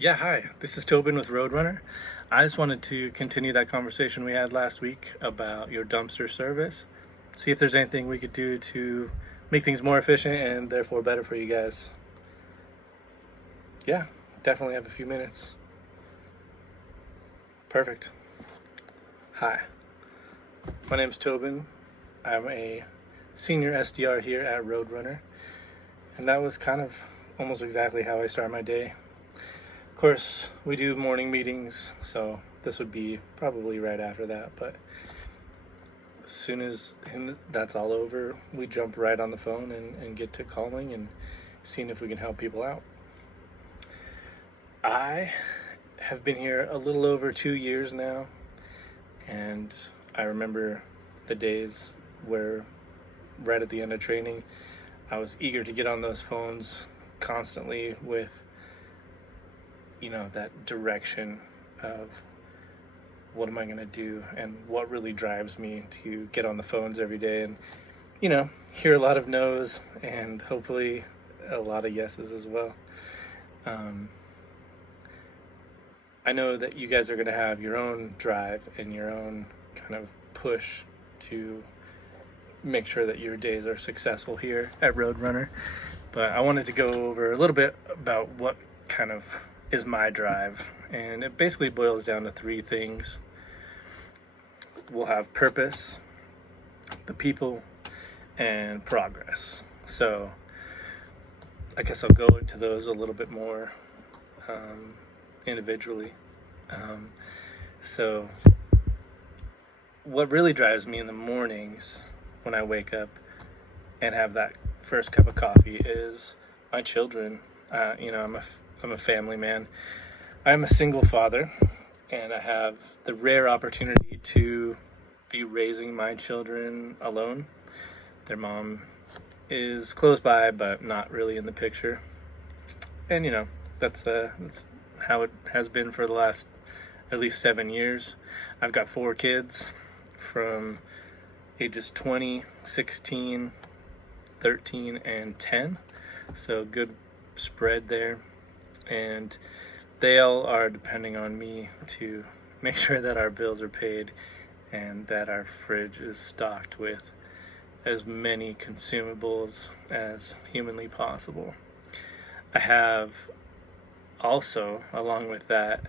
Yeah, hi. This is Tobin with Roadrunner. I just wanted to continue that conversation we had last week about your dumpster service. See if there's anything we could do to make things more efficient and therefore better for you guys. Yeah, definitely have a few minutes. Perfect. Hi, my name's Tobin. I'm a senior SDR here at Roadrunner, and that was kind of almost exactly how I start my day. Of course, we do morning meetings, so this would be probably right after that, but as soon as that's all over, we jump right on the phone and get to calling and seeing if we can help people out. I have been here a little over 2 years now, and I remember the days where right at the end of training, I was eager to get on those phones constantly with that direction of what am I going to do and what really drives me to get on the phones every day and hear a lot of no's and hopefully a lot of yeses as well. I know that you guys are going to have your own drive and your own kind of push to make sure that your days are successful here at Roadrunner, but I wanted to go over a little bit about what kind of is my drive, and it basically boils down to three things. We'll have purpose, the people, and progress. So I guess I'll go into those a little bit more individually. So what really drives me in the mornings when I wake up and have that first cup of coffee is my children. I'm a family man. I'm a single father, and I have the rare opportunity to be raising my children alone. Their mom is close by, but not really in the picture. And that's how it has been for the last at least 7 years. I've got 4 kids from ages 20, 16, 13, and 10. So good spread there. And they all are depending on me to make sure that our bills are paid and that our fridge is stocked with as many consumables as humanly possible. I have also, along with that,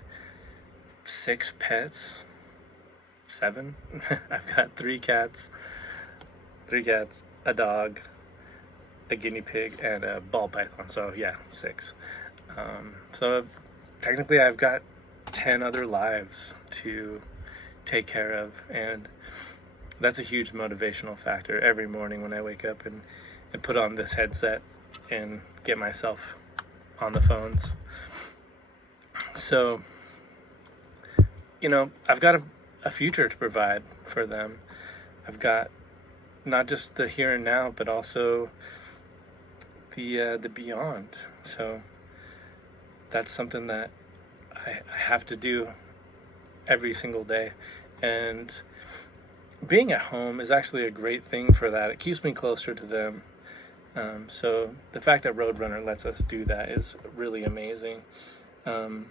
6 pets, 7. I've got 3 cats, a dog, a guinea pig, and a ball python. So yeah, 6. So technically I've got 10 other lives to take care of, and that's a huge motivational factor every morning when I wake up and put on this headset and get myself on the phones. So, I've got a future to provide for them. I've got not just the here and now, but also the beyond. So that's something that I have to do every single day. And being at home is actually a great thing for that. It keeps me closer to them. So the fact that Roadrunner lets us do that is really amazing. When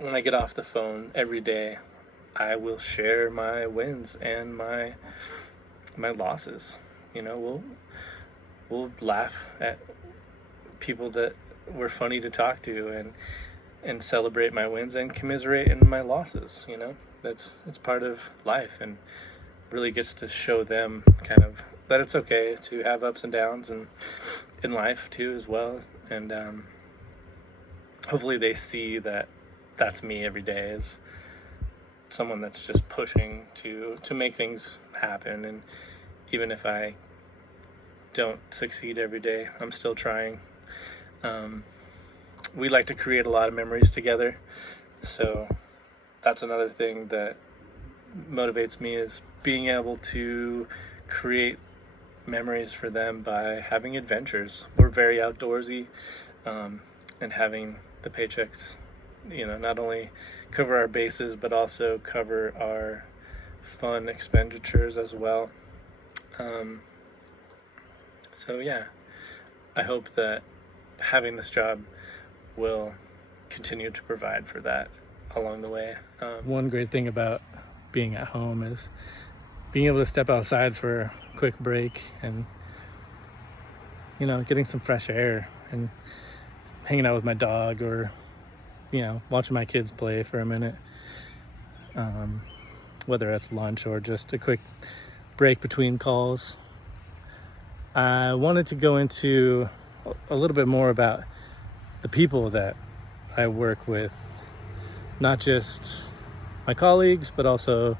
I get off the phone every day, I will share my wins and my losses. We'll laugh at people that were funny to talk to and celebrate my wins and commiserate in my losses. It's part of life, and really gets to show them kind of that it's okay to have ups and downs and in life too as well. And hopefully they see that that's me every day, as someone that's just pushing to make things happen. And even if I don't succeed every day, I'm still trying. We like to create a lot of memories together, so that's another thing that motivates me, is being able to create memories for them by having adventures. We're very outdoorsy, and having the paychecks, not only cover our bases, but also cover our fun expenditures as well. So yeah, I hope that having this job will continue to provide for that along the way. One great thing about being at home is being able to step outside for a quick break and, getting some fresh air and hanging out with my dog, or, watching my kids play for a minute, whether it's lunch or just a quick break between calls. I wanted to go into a little bit more about the people that I work with, not just my colleagues, but also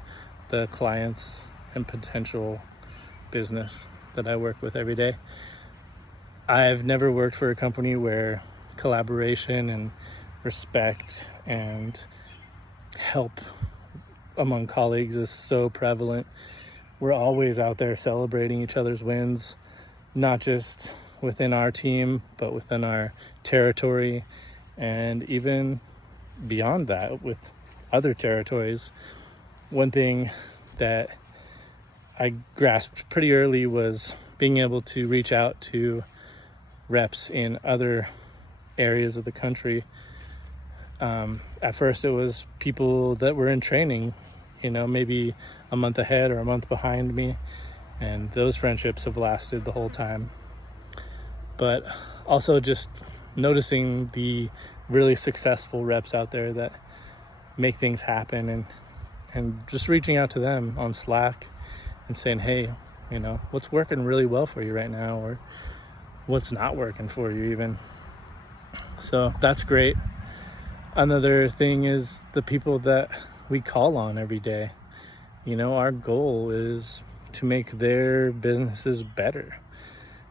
the clients and potential business that I work with every day. I've never worked for a company where collaboration and respect and help among colleagues is so prevalent. We're always out there celebrating each other's wins, not just within our team, but within our territory, and even beyond that with other territories. One thing that I grasped pretty early was being able to reach out to reps in other areas of the country. At first it was people that were in training, maybe a month ahead or a month behind me, and those friendships have lasted the whole time. But also just noticing the really successful reps out there that make things happen, and just reaching out to them on Slack and saying, hey, what's working really well for you right now, or what's not working for you even. So that's great. Another thing is the people that we call on every day. Our goal is to make their businesses better,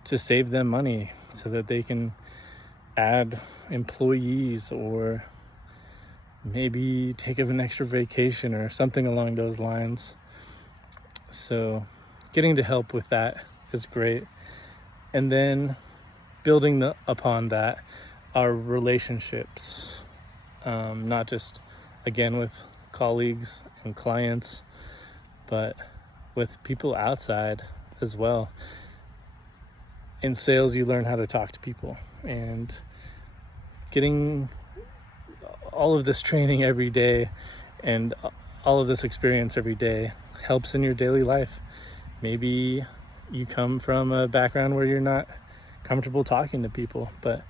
to save them money so that they can add employees, or maybe take an extra vacation or something along those lines. So getting to help with that is great. And then building upon that are relationships, not just, again, with colleagues and clients, but with people outside as well. In sales, you learn how to talk to people, and getting all of this training every day and all of this experience every day helps in your daily life. Maybe you come from a background where you're not comfortable talking to people, but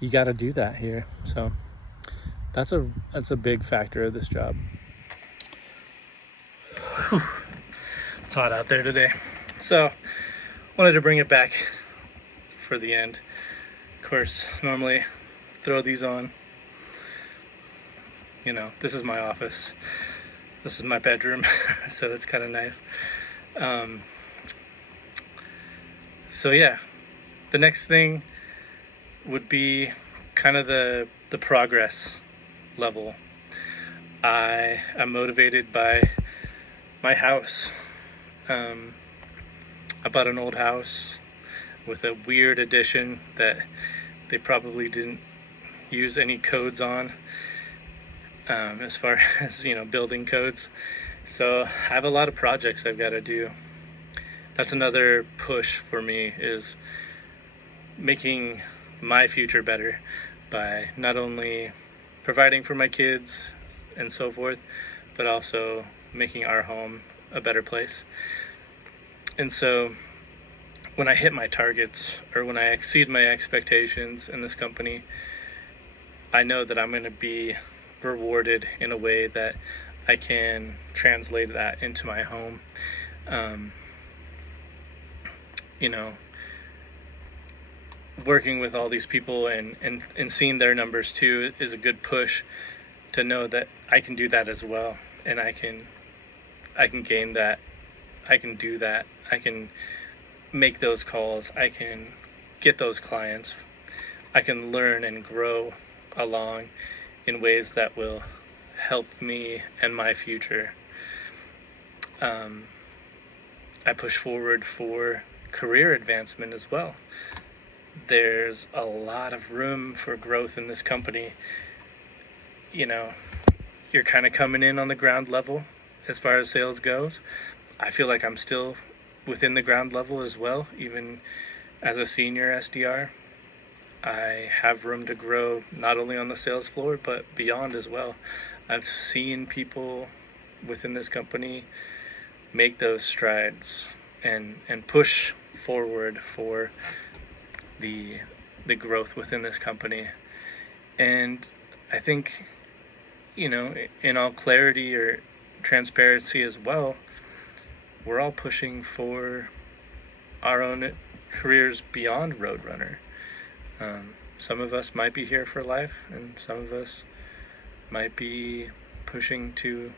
you got to do that here. So that's a big factor of this job. Whew. It's hot out there today, so wanted to bring it back for the end. Of course, normally throw these on. This is my office, this is my bedroom, so that's kind of nice. So yeah, the next thing would be kind of the progress level. I am motivated by my house. I bought an old house with a weird addition that they probably didn't use any codes on, as far as building codes. So I have a lot of projects I've got to do. That's another push for me, is making my future better by not only providing for my kids and so forth, but also making our home a better place. And so when I hit my targets, or when I exceed my expectations in this company, I know that I'm going to be rewarded in a way that I can translate that into my home. Working with all these people and seeing their numbers too is a good push to know that I can do that as well, and I can gain that, I can do that, I can make those calls, I can get those clients, I can learn and grow along in ways that will help me and my future. I push forward for career advancement as well. There's a lot of room for growth in this company. You're kind of coming in on the ground level as far as sales goes. I feel like I'm still within the ground level as well, even as a senior SDR. I have room to grow not only on the sales floor but beyond as well. I've seen people within this company make those strides and push forward for the growth within this company. And I think, in all clarity or transparency as well, we're all pushing for our own careers beyond Roadrunner. Some of us might be here for life, and some of us might be pushing to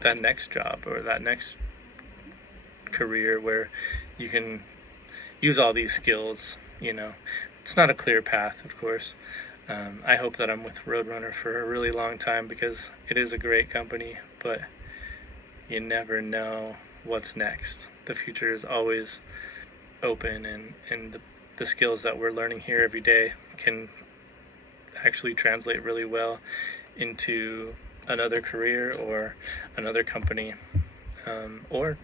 that next job or that next career where you can use all these skills. It's not a clear path, of course. I hope that I'm with Roadrunner for a really long time because it is a great company, but you never know what's next. The future is always open, and the skills that we're learning here every day can actually translate really well into another career or another company, or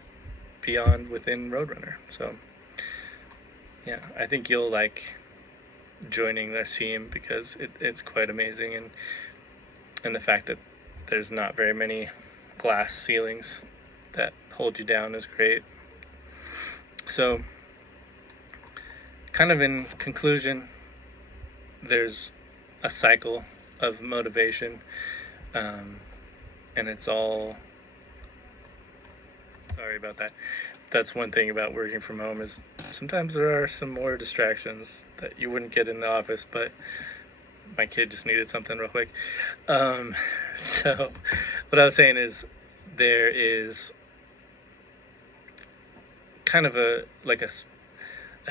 beyond within Roadrunner. So yeah, I think you'll like joining this team because it's quite amazing, and the fact that there's not very many glass ceilings that hold you down is great. So kind of in conclusion, there's a cycle of motivation, and it's all, sorry about that. That's one thing about working from home is sometimes there are some more distractions that you wouldn't get in the office, but my kid just needed something real quick. So what I was saying is there is kind of a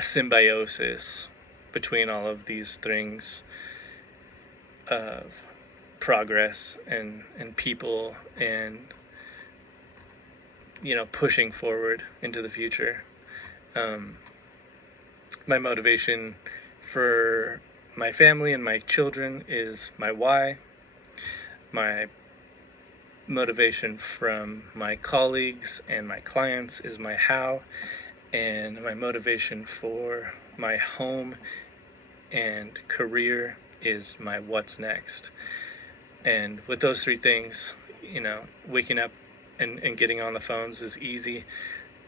symbiosis between all of these things of progress and people and pushing forward into the future. My motivation for my family and my children is my why. My motivation from my colleagues and my clients is my how. And my motivation for my home and career is my what's next. And with those three things, waking up and getting on the phones is easy.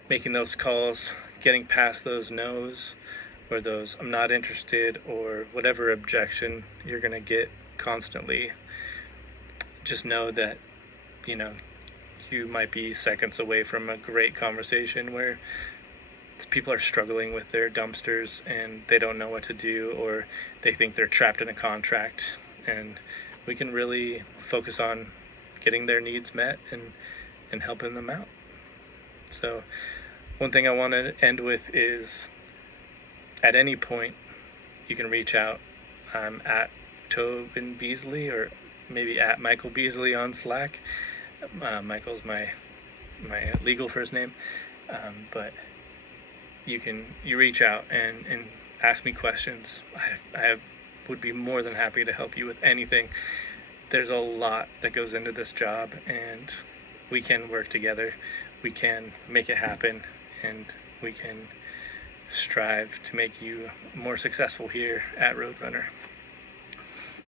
Making those calls, getting past those no's or those I'm not interested or whatever objection you're going to get constantly. Just know that, you might be seconds away from a great conversation where people are struggling with their dumpsters and they don't know what to do, or they think they're trapped in a contract, and we can really focus on getting their needs met and helping them out. So one thing I want to end with is, at any point you can reach out. I'm at Tobin Beasley, or maybe at Michael Beasley on Slack. Michael's my legal first name, but you reach out and ask me questions. I would be more than happy to help you with anything. There's a lot that goes into this job, and we can work together. We can make it happen, and we can strive to make you more successful here at Roadrunner.